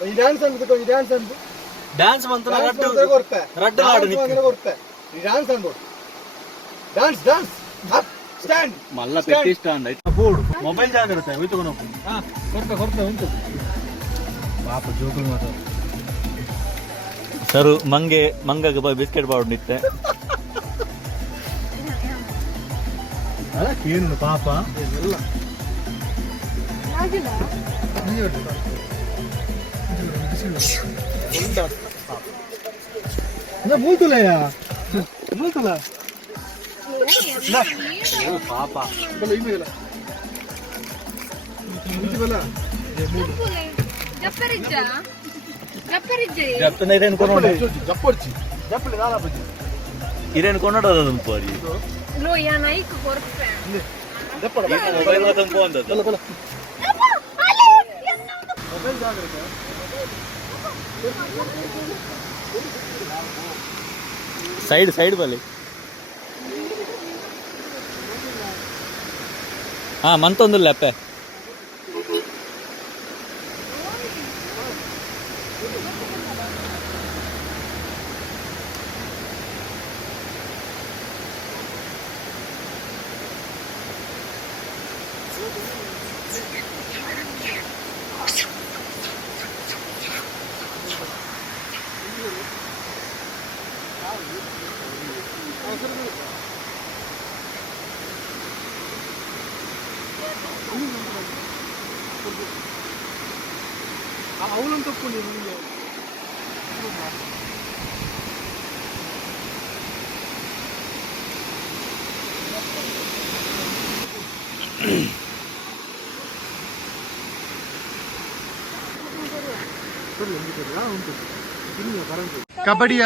ಈ ಡ್ಯಾನ್ಸ್ ಅನ್ಬೇಕು, ಈ ಡ್ಯಾನ್ಸ್ ಅನ್ಬು ಡ್ಯಾನ್ಸ್ ಮಂತ್ರ ಕೊಡ್ತೆ ರಡ್ಡು ಹಾಡು ಕೊಡ್ತೆ ಈ ಡ್ಯಾನ್ಸ್ ಅನ್ಬೋದು. ಡ್ಯಾನ್ಸ್ ಡ್ಯಾನ್ಸ್ ಸ್ಟ್ಯಾಂಡ್ ಮಲ್ಲ ಪೆಟ್ಟಿ ಸ್ಟ್ಯಾಂಡ್ ಬೋರ್ಡ್ ಮೊಬೈಲ್ ಜಾಗ್ರತೆ ಹೋಯ್ತು ಕೊಡ್ತಾ ಕೊಡ್ತಾ ಉಂಟು ಪಾಪ ಜೋಕುಲ್ ಮಾತ್ರ ಸರು ಮಂಗಗೆ ಬಿಸ್ಕೆಟ್ ಬಾರ್ಡ್ ನಿತ್ತೆ ಏನು ಪಾಪ ಎಲ್ಲ ಮೂಲ್ತುಲಯ್ಯ ಮೂಲ್ತುಲ ಪಾಪ ಇರೇನು ಕೊಂಡೋದು ಪೋರಿ ಸೈಡ್ ಸೈಡ್ ಬಲ್ಲಿ ಹಾ ಮಂತೊಂದು ಲೆಪ್ಪೆ ಅವಳನ್ನು ತಕ್ಕೊಂಡು ಕಬಡ್ಡಿಯ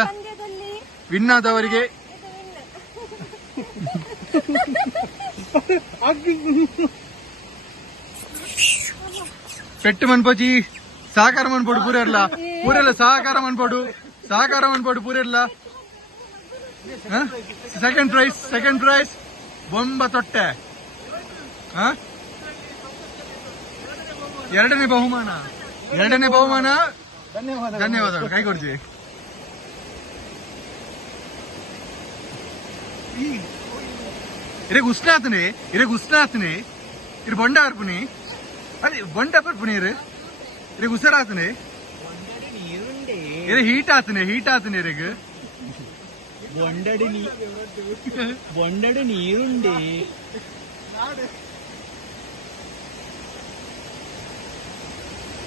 ವಿನ್ ಆದವರಿಗೆ ಪೆಟ್ಟು ಮನ್ಪೋಜಿ ಸಹಕಾರ ಮನ್ಪೋಡು ಪೂರೆಲ್ಲ ಸಹಕಾರ ಮನ್ಪೋಡು ಪೂರೆಲ್ಲ ಸೆಕೆಂಡ್ ಪ್ರೈಸ್ ಬೊಂಬ ತೊಟ್ಟೆ ಎರಡನೇ ಬಹುಮಾನ ಧನ್ಯವಾದಗಳು ಕೈ ಕೊಡ್ತೀವಿ. ಇರೇ ಉಷ್ಣಾತನೆ ಇರು ಬೊಂಡ ಅರ್ಪುನಿ ಅದೇ ಬೊಂಡ ಪರ್ಪುನಿ ಇರೇ ಉಸರಾತನೆ ಇರೇ ಹೀಟ್ ಆತನೆ ಇರಗ ಬೊಂಡಡು ನೀರುಂಡೆ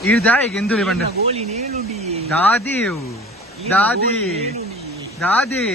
ಇರ್ದಾ ಈಗ ಎಂದುಲಿ ಬಂಡ ದಾದಿ